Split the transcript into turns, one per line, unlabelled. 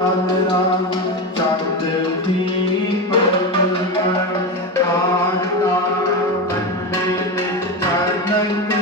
Thank you.